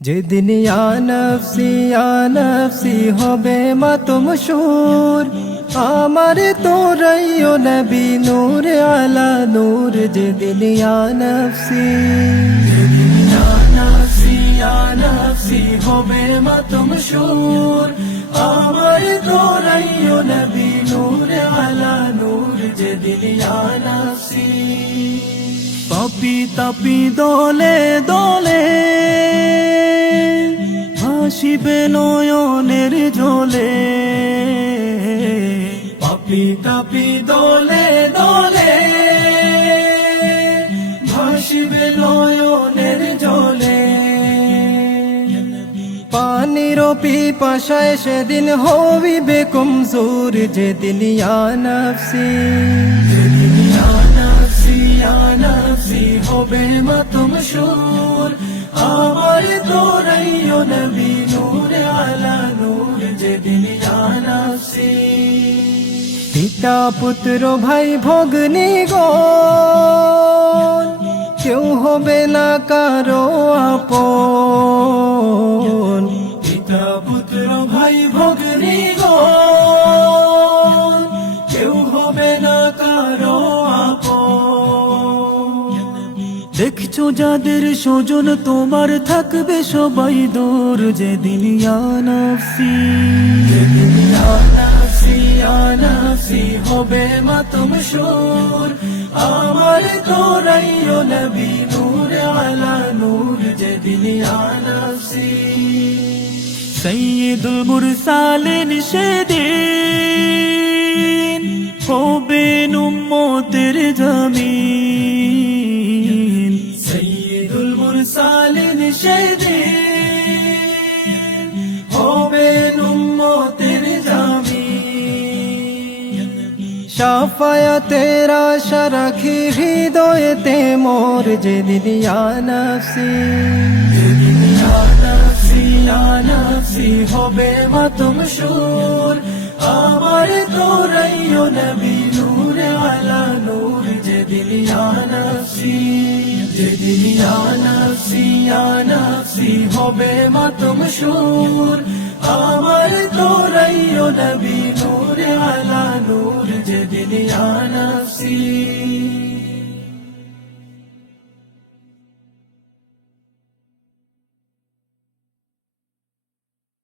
যেদিন ইয়া নফসি হবে মাতমশুর, আমার তোরাইও নবী নূর আলা নূর। যেদিন ইয়া নফসি হবে মাতমশুর, আমার তোরাইও নবী নূর আলা নূর। যেদিন ইয়া নফসি পাপি তাপি দলে দলে ভাসিবে নয়নের জলে, পাপি তাপি দলে দলে ভাসিবে নয়নের জলে। পানির পিপাসায় সেদিন হইবে কমজোর, যেদিন ইয়া নফসি হবে মাতমশুর, আমার তোরাইও নবী নূর আলা নূর। যেদিন ইয়া নফসি পিতা পুত্র ভাই ভগ্নী গণ কেউ হবে না কারো আপন। পিতা পুত্র ভাই ভগ্নী গণ কেউ হবে না কারো দেখছো যাদের স্বজন তোমার থাকবে সবাই দূর। যেদিন ইয়া নফসি হবে মাতমশুর, আমার তোরাইও নবী নূর আলা নূর। যেদিন ইয়া নফসি সাইয়্যিদুল মুরসালিন সেদিন হবেন উম্মতের জামিন। সাইয়্যিদুল মুরসালিন সেদিন হবেন উম্মতের জামিন। শাফায়াতের আশা রাখি হৃদয়েতে মোর, যেদিন ইয়া নফসি হবে মাতমশুর, আমার তোরাইও নবী নূর আলা নূর। যেদিন ইয়া নফসি হবে মাতমশুর, আমার তোরাইও নবী নূর আলা নূর। যেদিন ইয়া নফসি